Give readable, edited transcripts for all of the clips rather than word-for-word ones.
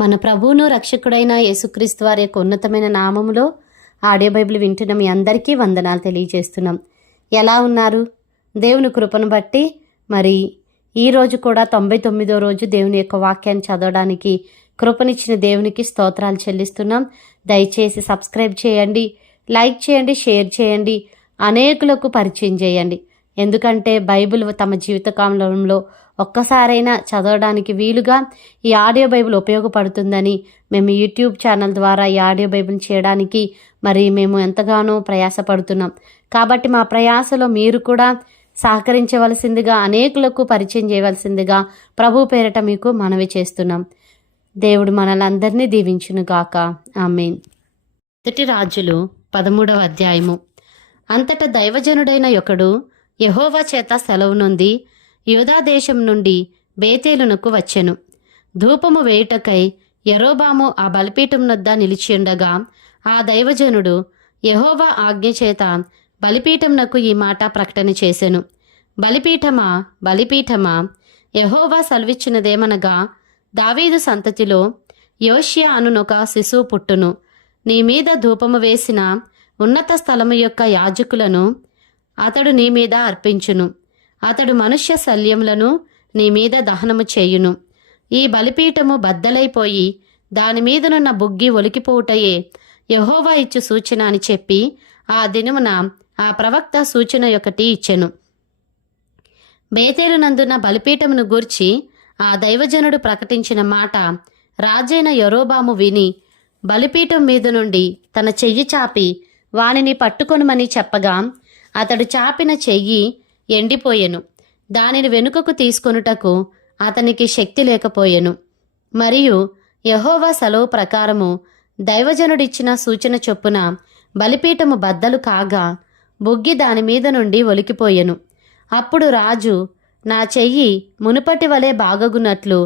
మన ప్రభువును రక్షకుడైన యేసుక్రీస్తు వారి యొక్క ఉన్నతమైన నామములో ఆడియో బైబిల్ వింటున్న మీ అందరికీ వందనాలు తెలియజేస్తున్నాం. ఎలా ఉన్నారు? దేవుని కృపను బట్టి మరి ఈరోజు కూడా 99వ రోజు దేవుని యొక్క వాక్యాన్ని చదవడానికి కృపనిచ్చిన దేవునికి స్తోత్రాలు చెల్లిస్తున్నాం. దయచేసి సబ్స్క్రైబ్ చేయండి, లైక్ చేయండి, షేర్ చేయండి, అనేకులకు పరిచయం చేయండి. ఎందుకంటే బైబిల్ తమ జీవితకాలంలో ఒక్కసారైనా చదవడానికి వీలుగా ఈ ఆడియో బైబిల్ ఉపయోగపడుతుందని మేము యూట్యూబ్ ఛానల్ ద్వారా ఈ ఆడియో బైబిల్ చేయడానికి మేము ఎంతగానో ప్రయాసపడుతున్నాం. కాబట్టి మా ప్రయాసలో మీరు కూడా సహకరించవలసిందిగా, అనేకులకు పరిచయం చేయవలసిందిగా ప్రభు పేరట మీకు మనవి చేస్తున్నాం. దేవుడు మనల్ని అందరినీ దీవించును గాక. ఆమేన్. మొదటి రాజులు 13వ అధ్యాయము. అంతటా దైవజనుడైన ఒకడు యెహోవా చేత సెలవు నొంది యూదా దేశం నుండి బేతేలునకు వచ్చెను. ధూపము వేయుటకై యరొబాము ఆ బలిపీఠం నొద్ద నిలిచియుండగా ఆ దైవజనుడు యెహోవా ఆజ్ఞ చేత బలిపీఠంనకు ఈ మాట ప్రకటన చేసెను. బలిపీఠమా, బలిపీఠమా, యెహోవా సెలవిచ్చినదేమనగా, దావీదు సంతతిలో యోషియా అనునొక శిశువు పుట్టును. నీ మీద ధూపము వేసిన ఉన్నత స్థలము యొక్క యాజకులను అతడు నీ మీద అర్పించును. అతడు మనుష్య శల్యములను నీ మీద దహనము చేయును. ఈ బలిపీఠము బద్దలైపోయి దాని మీదనున్న బుగ్గి ఒలికిపోవుటయే యెహోవా ఇచ్చు సూచన అని చెప్పి ఆ దినమున ఆ ప్రవక్త సూచన ఒకటి ఇచ్చెను. బేతేలునందున్న బలిపీఠమును గూర్చి ఆ దైవజనుడు ప్రకటించిన మాట రాజైన యరొబాము విని బలిపీఠం మీద నుండి తన చెయ్యి చాపి వానిని పట్టుకొనుమని చెప్పగా అతడు చాపిన చెయ్యి ఎండిపోయెను. దానిని వెనుకకు తీసుకొనుటకు అతనికి శక్తి లేకపోయెను. మరియు యెహోవా సెలవు ప్రకారము దైవజనుడిచ్చిన సూచన చొప్పున బలిపీఠము బద్దలు కాగా బుగ్గి దాని మీద నుండి ఒలికిపోయెను. అప్పుడు రాజు, నా చెయ్యి మునుపటి వలె బాగగునట్లు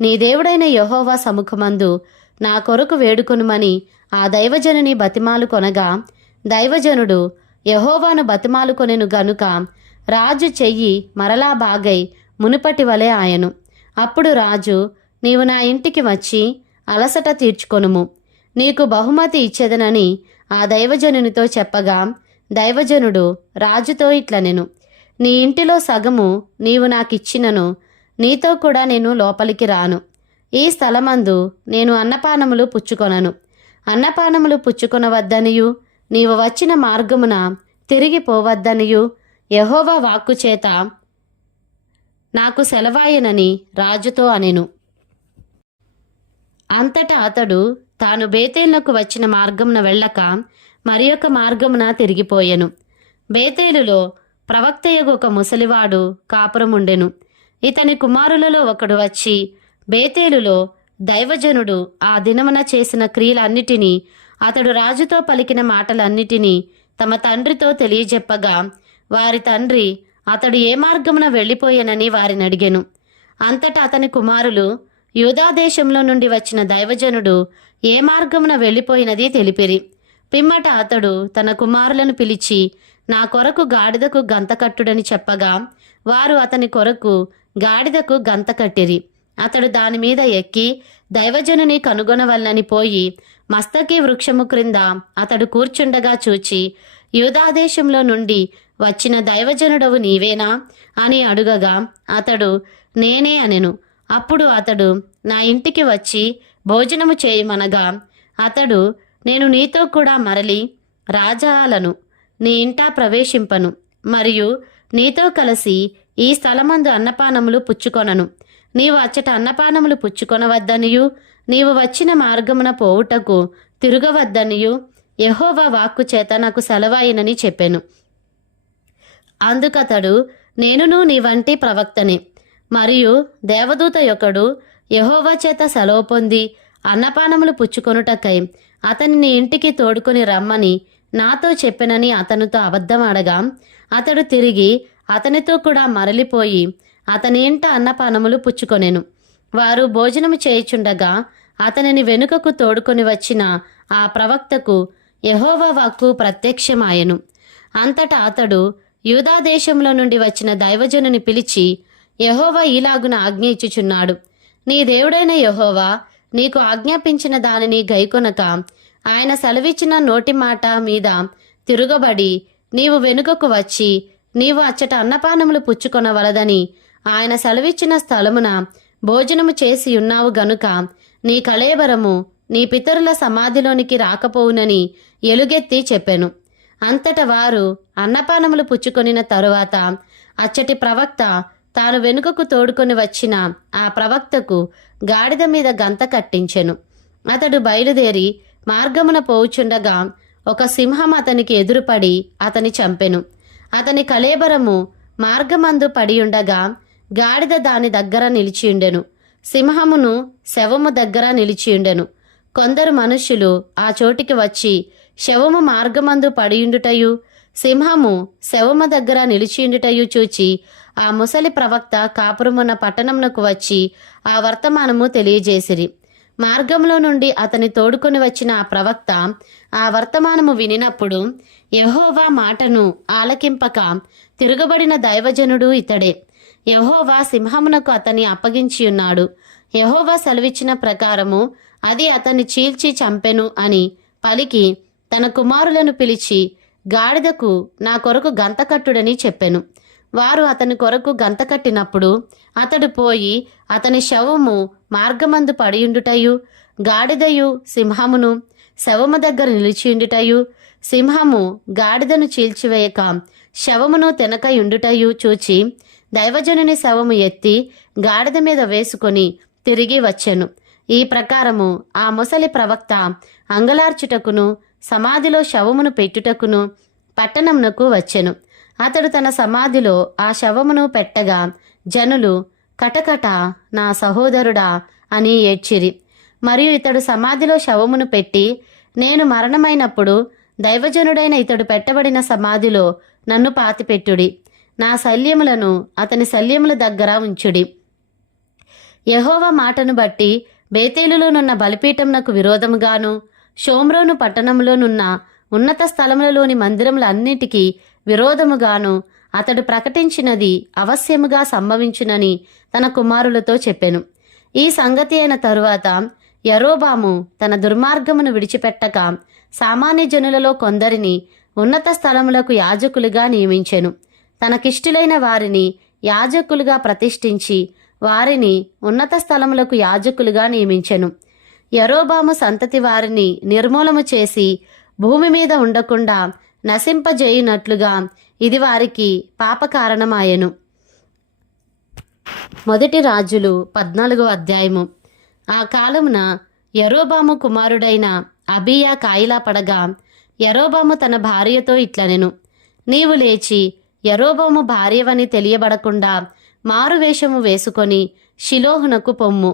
నీ దేవుడైన యెహోవా సముఖమందు నా కొరకు వేడుకొనుమని ఆ దైవజనుని బతిమాలు కొనగా దైవజనుడు యెహోవాను బతిమాలు కొనెను గనుక రాజు చెయ్యి మరలా బాగై మునుపటి వలె ఆయను. అప్పుడు రాజు, నీవు నా ఇంటికి వచ్చి అలసట తీర్చుకొనుము, నీకు బహుమతి ఇచ్చేదనని ఆ దైవజనునితో చెప్పగా దైవజనుడు రాజుతో ఇట్లనెను, నీ ఇంటిలో సగము నీవు నాకిచ్చినను నీతో కూడా నేను లోపలికి రాను. ఈ స్థలమందు నేను అన్నపానములు పుచ్చుకొనను. అన్నపానములు పుచ్చుకొనవద్దనియు నీవు వచ్చిన మార్గమున తిరిగి పోవద్దనియు యెహోవా వాక్కు చేత నాకు సెలవాయనని రాజుతో అనెను. అంతటా అతడు తాను బేతేలునకు వచ్చిన మార్గమున వెళ్ళక మరి ఒక మార్గమున తిరిగిపోయెను. బేతేలులో ప్రవక్తయగు ఒక ముసలివాడు కాపురముండెను. ఇతని కుమారులలో ఒకడు వచ్చి బేతేలులో దైవజనుడు ఆ దినమున చేసిన క్రియలన్నిటినీ అతడు రాజుతో పలికిన మాటలన్నిటినీ తమ తండ్రితో తెలియజెప్పగా వారి తండ్రి అతడు ఏ మార్గమున వెళ్ళిపోయానని వారిని అడిగెను. అంతటా అతని కుమారులు యూదా దేశంలో నుండి వచ్చిన దైవజనుడు ఏ మార్గమున వెళ్ళిపోయినది తెలిపిరి. పిమ్మట అతడు తన కుమారులను పిలిచి నా కొరకు గాడిదకు గంత కట్టుడని చెప్పగా వారు అతని కొరకు గాడిదకు గంత కట్టిరి. అతడు దాని మీద ఎక్కి దైవజనుని కనుగొనవల్లని పోయి మస్తకి వృక్షము క్రింద అతడు కూర్చుండగా చూచి, యూదాదేశంలో నుండి వచ్చిన దైవజనుడవు నీవేనా అని అడుగగా అతడు నేనే అనెను. అప్పుడు అతడు నా ఇంటికి వచ్చి భోజనము చేయమనగా అతడు, నేను నీతో కూడా మరలి రాజాలను నీ ఇంట ప్రవేశింపను, మరియు నీతో కలిసి ఈ స్థలమందు అన్నపానములు పుచ్చుకొనను. నీవు అచ్చట అన్నపానములు పుచ్చుకొనవద్దనియు నీవు వచ్చిన మార్గమున పోవుటకు తిరగవద్దనియు యెహోవా వాక్కు చేత నాకు సెలవాయినని చెప్పెను. అందుకతడు, నేనును నీ వంటి ప్రవక్తనే, మరియు దేవదూత యొకడు యెహోవా చేత సెలవు పొంది అన్నపానములు పుచ్చుకొనుటకై అతనిని ఇంటికి తోడుకొని రమ్మని నాతో చెప్పెనని అతనితో అబద్ధమాడగా అతడు తిరిగి అతనితో కూడా మరలిపోయి అతని ఇంట అన్నపానములు పుచ్చుకొనెను. వారు భోజనము చేయుచుండగా అతనిని వెనుకకు తోడుకొని వచ్చిన ఆ ప్రవక్తకు యెహోవా వాక్కు ప్రత్యక్షమాయెను. అంతటా అతడు యూదా దేశంలో నుండి వచ్చిన దైవజనుని పిలిచి, యెహోవా ఈలాగున ఆజ్ఞ ఇచ్చుచున్నాడు, నీ దేవుడైన యెహోవా నీకు ఆజ్ఞాపించిన దానిని గైకొనక ఆయన సెలవిచ్చిన నోటి మాట మీద తిరుగబడి నీవు వెనుకకు వచ్చి నీవు అచ్చట అన్నపానములు పుచ్చుకొనవలదని ఆయన సెలవిచ్చిన స్థలమున భోజనము చేసి ఉన్నావు గనుక నీ కళేబరము నీ పితరుల సమాధిలోనికి రాకపోవునని ఎలుగెత్తి చెప్పెను. అంతట వారు అన్నపానములు పుచ్చుకొనిన తరువాత అచ్చటి ప్రవక్త తాను వెనుకకు తోడుకొని వచ్చిన ఆ ప్రవక్తకు గాడిద మీద గంత కట్టించెను. అతడు బయలుదేరి మార్గమున పోవుచుండగా ఒక సింహం అతనికి ఎదురుపడి అతని చంపెను. అతని కళేబరము మార్గమందు పడియుండగా గాడిద దాని దగ్గర నిలిచియుండెను. సింహమును శవము దగ్గర నిలిచియుండెను. కొందరు మనుష్యులు ఆ చోటికి వచ్చి శవము మార్గమందు పడియుండుటయు సింహము శవము దగ్గర నిలిచియుండుటయు చూచి ఆ ముసలి ప్రవక్త కాపురమున్న పట్టణమునకు వచ్చి ఆ వర్తమానము తెలియజేసిరి. మార్గంలో నుండి అతని తోడుకొని వచ్చిన ఆ ప్రవక్త ఆ వర్తమానము వినినప్పుడు యెహోవా మాటను ఆలకింపక తిరగబడిన దైవజనుడు ఇతడే. యెహోవా సింహమునకు అతన్ని అప్పగించియున్నాడు. యెహోవా సెలవిచ్చిన ప్రకారము అది అతన్ని చీల్చి చంపెను అని పలికి తన కుమారులను పిలిచి గాడిదకు నా కొరకు గంతకట్టుడని చెప్పెను. వారు అతని కొరకు గంత కట్టినప్పుడు అతడు పోయి అతని శవము మార్గమందు పడియుండుటయు గాడిదయు సింహమును శవము దగ్గర నిలిచియుండుటయు సింహము గాడిదను చీల్చివేయక శవమును తినకయుండుటయు చూచి దైవజనుని శవము ఎత్తి గాడిద మీద వేసుకొని తిరిగి వచ్చెను. ఈ ప్రకారము ఆ ముసలి ప్రవక్త అంగలార్చుటకును సమాధిలో శవమును పెట్టుటకును పట్టణమునకు వచ్చెను. అతడు తన సమాధిలో ఆ శవమును పెట్టగా జనులు కటకట నా సహోదరుడా అని ఏడ్చిరి. మరియు ఇతడు సమాధిలో శవమును పెట్టి నేను మరణమైనప్పుడు దైవజనుడైన ఇతడు పెట్టబడిన సమాధిలో నన్ను పాతిపెట్టుడి, నా శల్యములను అతని శల్యముల దగ్గర ఉంచుడి. యెహోవా మాటను బట్టి బేతేలులోనున్న బలిపీఠమునకు విరోధముగాను షోమ్రోను పట్టణంలోనున్న ఉన్నత స్థలములలోని మందిరములన్నిటికీ విరోధముగాను అతడు ప్రకటించినది అవశ్యముగా సంభవించునని తన కుమారులతో చెప్పెను. ఈ సంగతి అయిన తరువాత యరొబాము తన దుర్మార్గమును విడిచిపెట్టక సామాన్య జనులలో కొందరిని ఉన్నత స్థలములకు యాజకులుగా నియమించెను. తనకిష్టులైన వారిని యాజకులుగా ప్రతిష్ఠించి వారిని ఉన్నత స్థలములకు యాజకులుగా నియమించెను. యరొబాము సంతతి వారిని నిర్మూలము చేసి భూమి మీద ఉండకుండా నశింపజేయునట్లుగా ఇది వారికి పాపకారణమాయెను. మొదటి రాజులు 14వ అధ్యాయము. ఆ కాలమున యరొబాము కుమారుడైన అబీయా కాయిలా పడగా యరొబాము తన భార్యతో ఇట్లనెను, నీవు లేచి యరొబాము భార్యవని తెలియబడకుండా మారువేషము వేసుకొని షిలోహునకు పొమ్ము.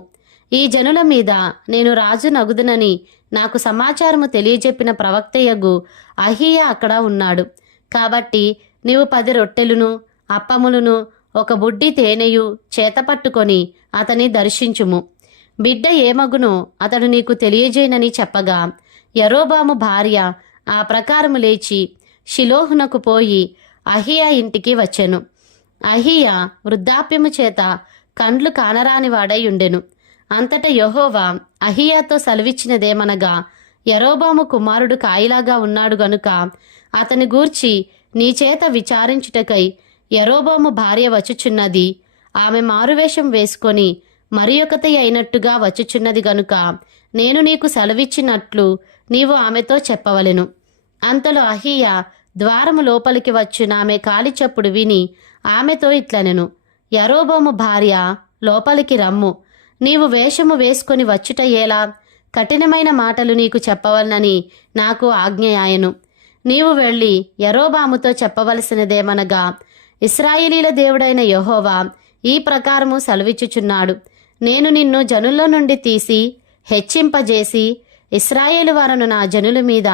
ఈ జనుల మీద నేను రాజు నగుదునని నాకు సమాచారము తెలియజెప్పిన ప్రవక్తయగు అహీయా అక్కడ ఉన్నాడు. కాబట్టి నీవు 10 రొట్టెలును అప్పములను ఒక బుడ్డి తేనెయు చేతపట్టుకొని అతని దర్శించుము. బిడ్డ ఏమగునో అతడు నీకు తెలియజేయనని చెప్పగా యరొబాము భార్య ఆ ప్రకారము లేచి షిలోహునకు పోయి అహీయా ఇంటికి వచ్చెను. అహీయా వృద్ధాప్యము చేత కండ్లు కానరాని వాడై ఉండెను. అంతట యెహోవా అహీయాతో సెలవిచ్చినదేమనగా, యరొబాము కుమారుడు కాయిలాగా ఉన్నాడు గనుక అతని గూర్చి నీ చేత విచారించుటకై యరొబాము భార్య వచ్చుచున్నది. ఆమె మారువేషం వేసుకొని మరి ఒకతి అయినట్టుగా వచ్చుచున్నది గనుక నేను నీకు సెలవిచ్చినట్లు నీవు ఆమెతో చెప్పవలెను. అంతలో అహీయా ద్వారము లోపలికి వచ్చిన ఆమె కాలి చప్పుడు విని ఆమెతో ఇట్లనెను, యరొబాము భార్య లోపలికి రమ్ము. నీవు వేషము వేసుకొని వచ్చుట ఎలా? కఠినమైన మాటలు నీకు చెప్పవలనని నాకు ఆజ్ఞయాయెను. నీవు వెళ్ళి యరొబాముతో చెప్పవలసినదేమనగా, ఇశ్రాయేలీల దేవుడైన యెహోవా ఈ ప్రకారము సెలవిచ్చుచున్నాడు, నేను నిన్ను జనుల్లో నుండి తీసి హెచ్చింపజేసి ఇశ్రాయేలు వారను నా జనుల మీద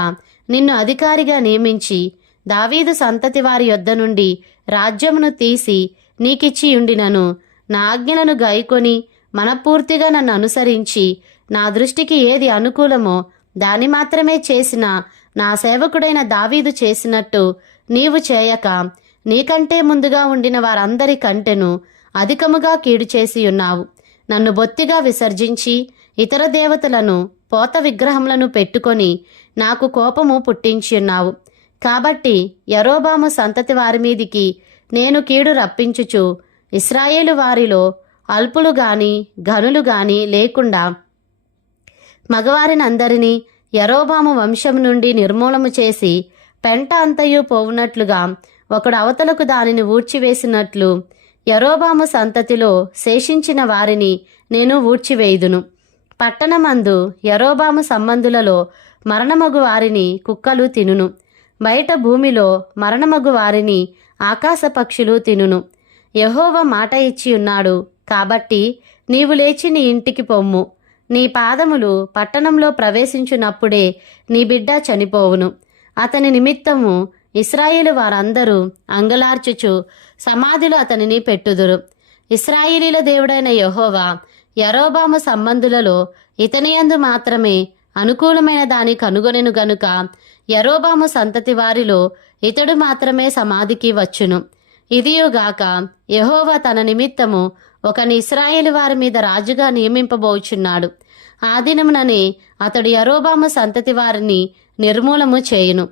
నిన్ను అధికారిగా నియమించి దావీదు సంతతి వారి యొద్ద నుండి రాజ్యమును తీసి నీకిచ్చియుండినను. నా ఆజ్ఞలను గైకొని మనపూర్తిగా నన్ను అనుసరించి నా దృష్టికి ఏది అనుకూలమో దాని మాత్రమే చేసిన నా సేవకుడైన దావీదు చేసినట్టు నీవు చేయక నీకంటే ముందుగా ఉండిన వారందరి కంటెను అధికముగా కీడు చేసి ఉన్నావు. నన్ను బొత్తిగా విసర్జించి ఇతర దేవతలను పోత విగ్రహములను పెట్టుకొని నాకు కోపము పుట్టించున్నావు. కాబట్టి యరొబాము సంతతి వారి మీదికి నేను కీడు రప్పించుచు ఇశ్రాయేలు వారిలో అల్పులు గాని ఘనులు గాని లేకుండా మగవారినందరినీ యరొబాము వంశం నుండి నిర్మూలము చేసి పెంట అంతయు పోవునట్లుగా ఒకడు అవతలకు దానిని ఊడ్చివేసినట్లు యరొబాము సంతతిలో శేషించిన వారిని నేను ఊడ్చివేయుదును. పట్టణమందు యరొబాము సంబంధులలో మరణమగు వారిని కుక్కలు తినును. బయట భూమిలో మరణమగు వారిని ఆకాశ పక్షులు తినును. యెహోవా మాట ఇచ్చి ఉన్నాడు కాబట్టి నీవు లేచి నీ ఇంటికి పొమ్ము. నీ పాదములు పట్టణంలో ప్రవేశించునప్పుడే నీ బిడ్డ చనిపోవును. అతని నిమిత్తము ఇశ్రాయేలు వారందరూ అంగలార్చుచు సమాధిలో అతనిని పెట్టుదురు. ఇశ్రాయేలీల దేవుడైన యెహోవా యరొబాము సంబంధులలో ఇతనియందు మాత్రమే అనుకూలమైన దాని కనుగొనెను గనుక యరొబాము సంతతి వారిలో ఇతడు మాత్రమే సమాధికి వచ్చును. ఇదియుగాక యెహోవా తన నిమిత్తము ఒకని ఇశ్రాయేలు వారి మీద రాజుగా నియమింపబోచున్నాడు. ఆ దినముననే అతడు యరొబాము సంతతి వారిని నిర్మూలము చేయును.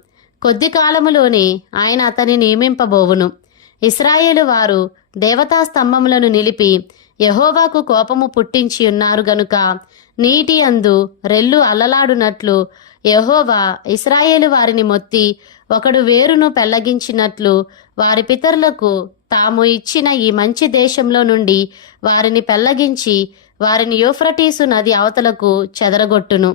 కొద్ది కాలములోనే ఆయన అతని నియమింపబోవును. ఇశ్రాయేలు వారు దేవతా స్తంభములను నిలిపి యెహోవాకు కోపము పుట్టించి ఉన్నారు గనుక నీటి అందు రెల్లు అల్లలాడునట్లు యెహోవా ఇశ్రాయేలు వారిని మొత్తి ఒకడు వేరును పెళ్లగించినట్లు వారి పితరులకు తాము ఇచ్చిన ఈ మంచి దేశంలో నుండి వారిని పెళ్లగించి వారిని యూఫ్రటీసు నది అవతలకు చెదరగొట్టును.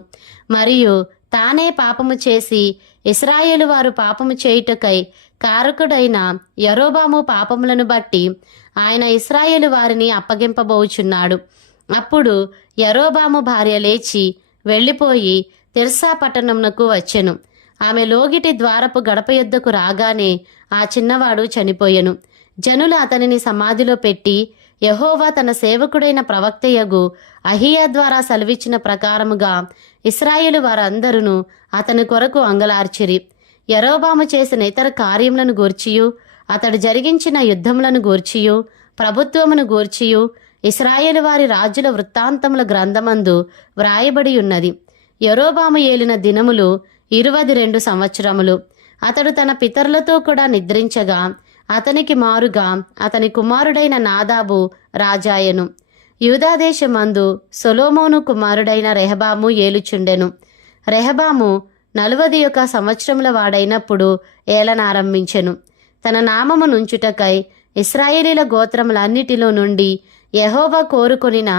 మరియు తానే పాపము చేసి ఇశ్రాయేలు వారు పాపము చేయుటకై కారకుడైన యరొబాము పాపములను బట్టి ఆయన ఇశ్రాయేలు వారిని అప్పగింపబోచున్నాడు. అప్పుడు యరొబాము భార్య లేచి వెళ్ళిపోయి తిర్సా పట్టణమునకు వచ్చెను. ఆమె లోగిటి ద్వారపు గడప యొద్దకు రాగానే ఆ చిన్నవాడు చనిపోయెను. జనులు అతనిని సమాధిలో పెట్టి యెహోవా తన సేవకుడైన ప్రవక్తయగు అహీయా ద్వారా సెలవిచ్చిన ప్రకారముగా ఇశ్రాయేలు వారందరూ అతని కొరకు అంగలార్చిరి. యరొబాము చేసిన ఇతర కార్యములను గూర్చియు అతడు జరిగించిన యుద్ధములను గూర్చియు ప్రభుత్వమును గూర్చియు ఇశ్రాయేలు వారి రాజుల వృత్తాంతముల గ్రంథమందు వ్రాయబడి ఉన్నది. యరొబాము ఏలిన దినములు 22 సంవత్సరములు. అతడు తన పితరులతో కూడా నిద్రించగా అతనికి మారుగా అతని కుమారుడైన నాదాబు రాజాయను. యూదాదేశమందు సొలొమోను కుమారుడైన రెహబాము ఏలుచుండెను. రెహబాము 41 సంవత్సరముల వాడైనప్పుడు ఏలనారంభించెను. తన నామము నుంచుటకై ఇశ్రాయేలీల గోత్రములన్నిటిలో నుండి యెహోవా కోరుకొనిన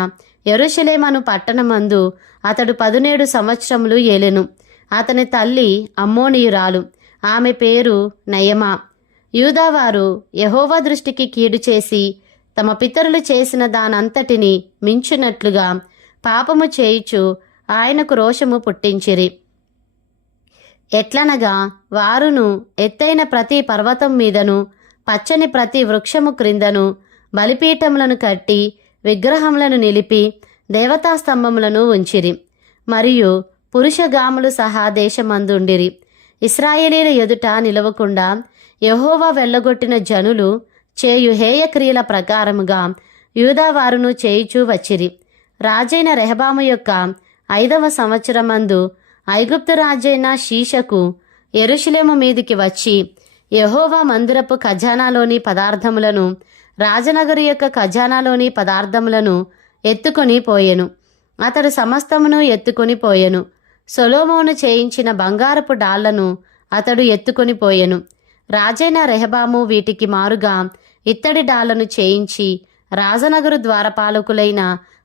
యెరూషలేమను పట్టణమందు అతడు 17 సంవత్సరములు ఏలెను. అతని తల్లి అమ్మోనీయురాలు, ఆమె పేరు నయమా. యూదావారు యెహోవా దృష్టికి కీడు చేసి తమ పితరులు చేసిన దానంతటిని మించునట్లుగా పాపము చేయుచు ఆయనకు రోషము పుట్టించిరి. ఎట్లనగా వారును ఎత్తైన ప్రతి పర్వతం మీదను పచ్చని ప్రతి వృక్షము క్రిందను బలిపీఠములను కట్టి విగ్రహములను నిలిపి దేవతాస్తంభములను ఉంచిరి. మరియు పురుషగాములు సహా దేశమందుండిరి. ఇశ్రాయేలీల ఎదుట నిలవకుండా యెహోవా వెళ్ళగొట్టిన జనులు చేయు హేయక్రియల ప్రకారముగా యూదావారును చేయుచూ వచ్చిరి. రాజైన రెహబాము యొక్క 5వ సంవత్సరమందు ఐగుప్తు రాజైన షీషకు యెరూషలేము మీదికి వచ్చి యెహోవా మందిరపు ఖజానాలోని పదార్థములను రాజనగరు యొక్క ఖజానాలోని పదార్థములను ఎత్తుకొని పోయెను. అతడు సమస్తమును ఎత్తుకొని పోయెను. సొలొమోను చేయించిన బంగారపు డాళ్లను అతడు ఎత్తుకొని పోయెను. రాజైన రెహబాము వీటికి మారుగా ఇత్తడి డాళ్లను చేయించి రాజనగరు ద్వారపాలకులైన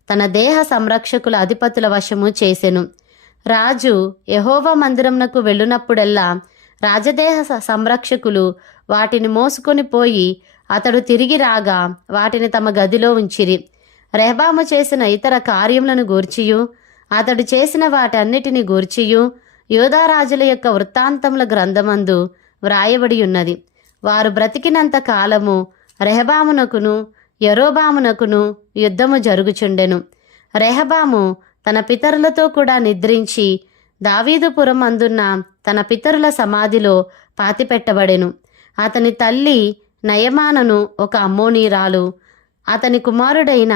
తన దేహ సంరక్షకుల అధిపతుల వశము చేసెను. రాజు యెహోవా మందిరమునకు వెళ్ళునప్పుడెల్లా రాజదేహ సంరక్షకులు వాటిని మోసుకొని పోయి అతడు తిరిగి రాగా వాటిని తమ గదిలో ఉంచిరి. రెహబాము చేసిన ఇతర కార్యములను గూర్చియు అతడు చేసిన వాటన్నిటిని గూర్చియు యూదారాజుల యొక్క వృత్తాంతముల గ్రంథమందు వ్రాయబడి ఉన్నది. వారు బ్రతికినంత కాలము రెహబామునకును యరొబామునకును యుద్ధము జరుగుచుండెను. రెహబాము తన పితరులతో కూడా నిద్రించి దావీదుపురం అందున్న తన పితరుల సమాధిలో పాతిపెట్టబడెను. అతని తల్లి నయమానను ఒక అమ్మోనీరాలు. అతని కుమారుడైన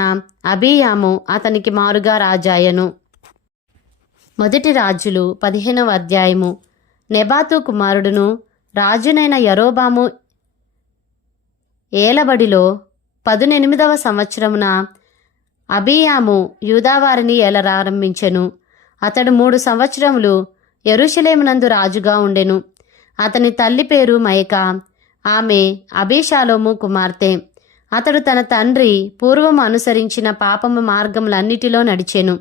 అబీయాము అతనికి మారుగా రాజాయను. మొదటి రాజులు 15వ అధ్యాయము. నెబాతు కుమారుడును రాజునైన యరొబాము ఏలబడిలో 18వ సంవత్సరమున అబీయాము యూదావారిని ఏలరారంభించెను. అతడు 3 సంవత్సరములు యెరూషలేమునందు రాజుగా ఉండెను. అతని తల్లి పేరు మయకా, ఆమె అబీషాలోము కుమార్తె. అతడు తన తండ్రి పూర్వము అనుసరించిన పాపము మార్గములన్నిటిలో నడిచెను.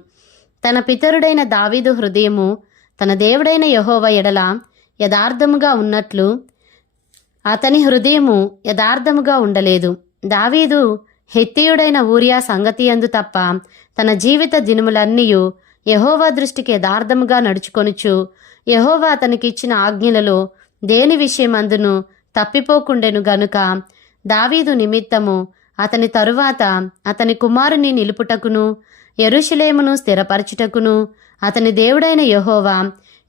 తన పితరుడైన దావీదు హృదయము తన దేవుడైన యెహోవా ఎడల యథార్థముగా ఉన్నట్లు అతని హృదయము యథార్థముగా ఉండలేదు. దావీదు హెత్తీయుడైన ఊరియా సంగతియందు తప్ప తన జీవిత దినములన్నీయు యెహోవా దృష్టికి యథార్థముగా నడుచుకొనుచు యెహోవా అతనికిచ్చిన ఆజ్ఞలలో దేని విషయమందును తప్పిపోకుండెను గనుక దావీదు నిమిత్తము అతని తరువాత అతని కుమారుని నిలుపుటకును యెరూషలేమును స్థిరపరచుటకును అతని దేవుడైన యెహోవా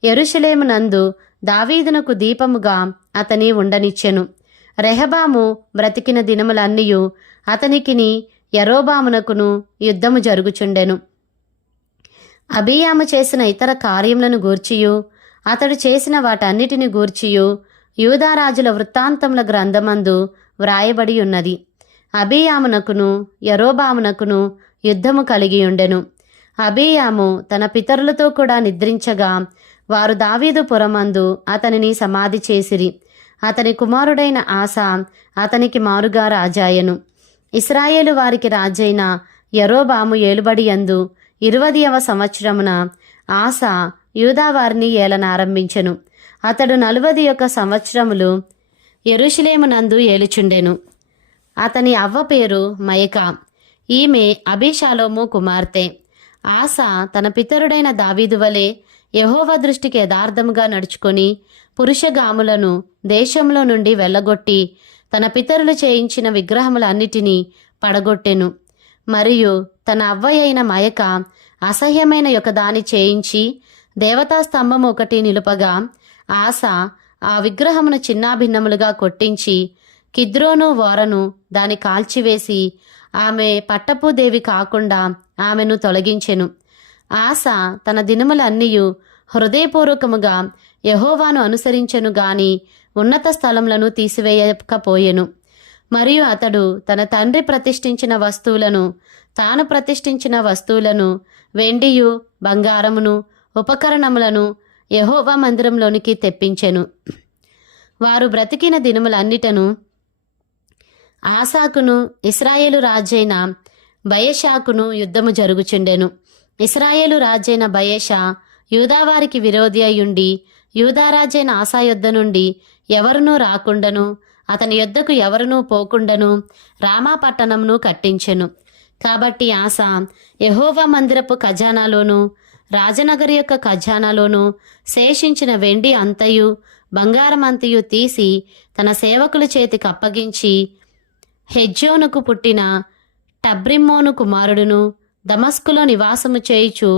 యెరూషలేమునందు దావీదునకు దీపముగా అతని ఉండనిచ్చెను. రెహబాము బ్రతికిన దినములన్నీయు అతనికిని యరొబామునకును యుద్ధము జరుగుచుండెను. అబీయాము చేసిన ఇతర కార్యములను గూర్చియు అతడు చేసిన వాటన్నిటిని గూర్చియు యూదారాజుల వృత్తాంతముల గ్రంథమందు వ్రాయబడి ఉన్నది. అబీయామునకును యరొబామునకును యుద్ధము కలిగి ఉండెను. అబీయాము తన పితరులతో కూడా నిద్రించగా వారు దావీదు పురమందు అతనిని సమాధి చేసిరి. అతని కుమారుడైన ఆసా అతనికి మారుగా రాజాయను. ఇశ్రాయేలు వారికి రాజైన యరొబాము ఏలుబడియందు 20వ సంవత్సరమున ఆసా యూదావారిని ఏలనారంభించెను. అతడు 41 సంవత్సరములు యెరూషలేమునందు ఏలుచుండెను. అతని అవ్వ పేరు మయకా, ఈమె అబీషాలోము కుమార్తె. ఆసా తన పితరుడైన దావీదు వలె యెహోవా దృష్టికి యథార్థముగా నడుచుకొని పురుషగాములను దేశంలో నుండి వెళ్ళగొట్టి తన పితరులు చేయించిన విగ్రహములన్నిటినీ పడగొట్టెను. మరియు తన అవ్వయైన మయక అసహ్యమైన ఒకదాని చేయించి దేవతా స్తంభము ఒకటి నిలుపగా ఆసా ఆ విగ్రహమును చిన్నాభిన్నములుగా కొట్టించి కిద్రోను ఓరను దాని కాల్చివేసి ఆమె పట్టపుదేవి కాకుండా ఆమెను తొలగించెను. ఆసా తన దినములన్నీయు హృదయపూర్వకముగా యెహోవాను అనుసరించెను గాని ఉన్నత స్థలములను తీసివేయకపోయెను. మరియు అతడు తన తండ్రి ప్రతిష్ఠించిన వస్తువులను తాను ప్రతిష్ఠించిన వస్తువులను వెండియు బంగారమును ఉపకరణములను యెహోవా మందిరంలోనికి తెప్పించెను. వారు బ్రతికిన దినములన్నిటను ఆసాకును ఇశ్రాయేలు రాజైన బయెషాకును యుద్ధము జరుగుచుండెను. ఇశ్రాయేలు రాజైన బయెషా యూదావారికి విరోధి అయ్యుండి యూదారాజైన ఆసా యొద్ద నుండి ఎవరునూ రాకుండను అతని యొద్దకు ఎవరునూ పోకుండను రామా పట్టణమును కట్టించెను. కాబట్టి ఆసా యెహోవా మందిరపు ఖజానాలోను రాజనగరి యొక్క ఖజానాలోను శేషించిన వెండి అంతయు బంగారమంతయు తీసి తన సేవకుల చేతికి అప్పగించి హెజ్యోనుకు పుట్టిన టబ్రిమ్మోను కుమారుడును దమస్కులో నివాసము చేయుచు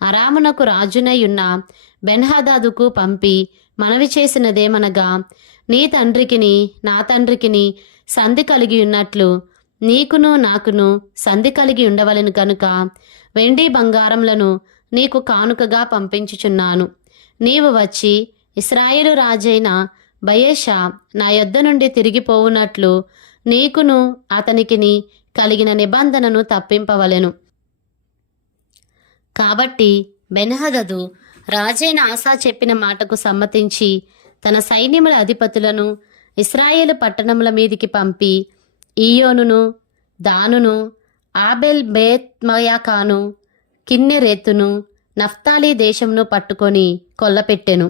అరామునకు రాజునయ్యున్న బెన్హదాదుకు పంపి మనవి చేసినదేమనగా, నీ తండ్రికిని నా తండ్రికిని సంధి కలిగి ఉన్నట్లు నీకును నాకును సంధి కలిగి ఉండవలెను కనుక వెండి బంగారములను నీకు కానుకగా పంపించుచున్నాను. నీవు వచ్చి ఇశ్రాయేలు రాజైన బయెషా నా యొద్ద నుండి తిరిగిపోవునట్లు నీకును అతనికిని కలిగిన నిబంధనను తప్పింపవలెను. కాబట్టి బెన్హదదు రాజైన ఆసా చెప్పిన మాటకు సమ్మతించి తన సైన్యముల అధిపతులను ఇశ్రాయేలు పట్టణముల మీదికి పంపి ఈయోనును దానును ఆబెల్ బేత్మయాకాను కిన్నెరెతును నఫ్తాలి దేశమును పట్టుకొని కొల్లపెట్టెను.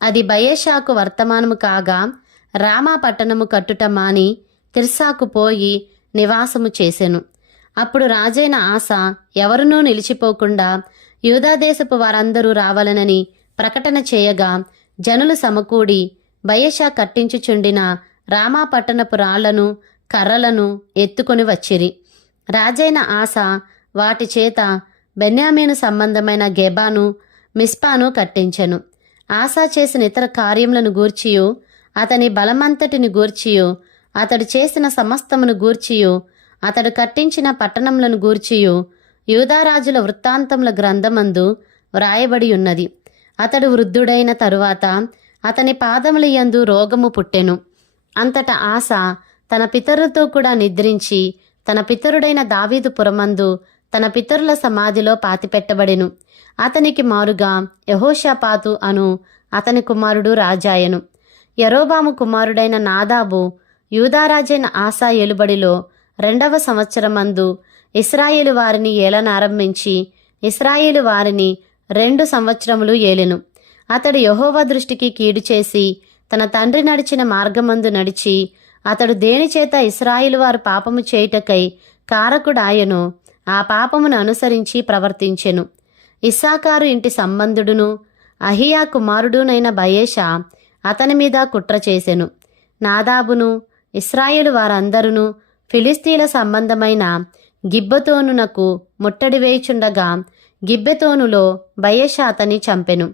అది బయెషాకు వర్తమానము కాగా రామా పట్టణము కట్టుట మాని తిర్సాకు పోయి నివాసము చేసెను. అప్పుడు రాజైన ఆసా ఎవరునూ నిలిచిపోకుండా యూదాదేశపు వారందరూ రావాలనని ప్రకటన చేయగా జనులు సమకూడి బయెషా కట్టించుచుండిన రామా పట్టణపు రాళ్లను కర్రలను ఎత్తుకొని వచ్చిరి. రాజైన ఆసా వాటి చేత బెన్యామీను సంబంధమైన గెబాను మిస్పాను కట్టించెను. ఆసా చేసిన ఇతర కార్యములను గూర్చియు అతని బలమంతటిని గూర్చియు అతడు చేసిన సమస్తమును గూర్చియు అతడు కట్టించిన పట్టణములను గూర్చియు యూదారాజుల వృత్తాంతముల గ్రంథమందు వ్రాయబడి ఉన్నది. అతడు వృద్ధుడైన తరువాత అతని పాదముల యందు రోగము పుట్టెను. అంతటా ఆస తన పితరులతో కూడా నిద్రించి తన పితరుడైన దావీదు పురమందు తన పితరుల సమాధిలో పాతిపెట్టబడెను. అతనికి మారుగా యెహోషాపాతు అను అతని కుమారుడు రాజాయను. యరొబాము కుమారుడైన నాదాబు యూదారాజైన ఆసా ఏలుబడిలో 2వ సంవత్సరమందు ఇశ్రాయేలు వారిని ఏలనారంభించి ఇశ్రాయేలు వారిని 2 సంవత్సరములు ఏలెను. అతడు యెహోవా దృష్టికి కీడు చేసి తన తండ్రి నడిచిన మార్గమందు నడిచి అతడు దేనిచేత ఇశ్రాయేలు వారు పాపము చేయుటకై కారకుడాయనో ఆ పాపమును అనుసరించి ప్రవర్తించెను. ఇస్సాకారు ఇంటి సంబంధుడును అహియా కుమారుడునైన బయేషా అతని మీద కుట్ర చేసెను. నాదాబును ఇశ్రాయేలు వారందరును ఫిలిస్తీన్ల సంబంధమైన గిబ్బెతోనునకు ముట్టడి వేయుచుండగా గిబ్బెతోనులో బయేషా అతని చంపెను.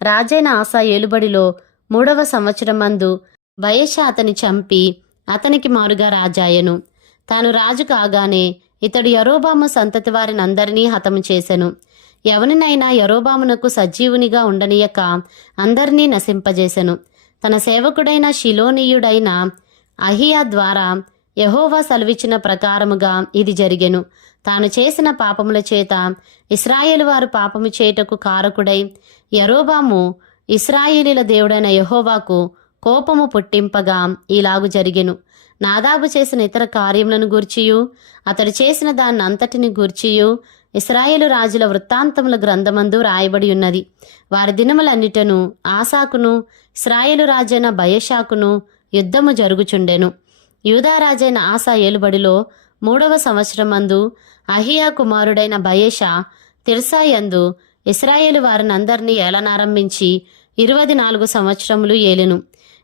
రాజైన ఆసా ఏలుబడిలో 3వ సంవత్సరమందు బయేషా అతని చంపి అతనికి మారుగా రాజాయను. తాను రాజు కాగానే ఇతడు యరొబాము సంతతి వారినందరినీ హతము చేసెను. ఎవనినైనా యరొబామునకు సజీవునిగా ఉండనీయక అందరినీ నశింపజేసెను. తన సేవకుడైన షిలోనీయుడైన అహియా ద్వారా యెహోవా సెలవిచ్చిన ప్రకారముగా ఇది జరిగెను. తాను చేసిన పాపముల చేత ఇశ్రాయేలు వారు పాపము చేయుటకు కారకుడై యరొబాము ఇశ్రాయేలీల దేవుడైన యెహోవాకు కోపము పుట్టింపగా ఇలాగు జరిగెను. నాదాబు చేసిన ఇతర కార్యములను గూర్చియు అతడు చేసిన దాన్నంతటిని గూర్చియు ఇశ్రాయేలు రాజుల వృత్తాంతముల గ్రంథమందు రాయబడి ఉన్నది. వారి దినములన్నిటను ఆసాకును ఇశ్రాయేలు రాజైన బయషాకును యుద్ధము జరుగుచుండెను. యూదారాజైన ఆసా ఏలుబడిలో 3వ సంవత్సరమందు అహియా కుమారుడైన బయేషా తిర్సాయందు ఇశ్రాయేలు వారినందరినీ ఏలనారంభించి 24 సంవత్సరములు ఏలెను.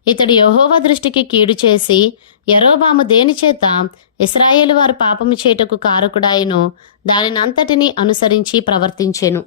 ఇతడు యెహోవా దృష్టికి కీడు చేసి యరొబాము దేనిచేత ఇశ్రాయేలు వారు పాపము చేయుటకు కారకుడాయనో దానినంతటినీ అనుసరించి ప్రవర్తించెను.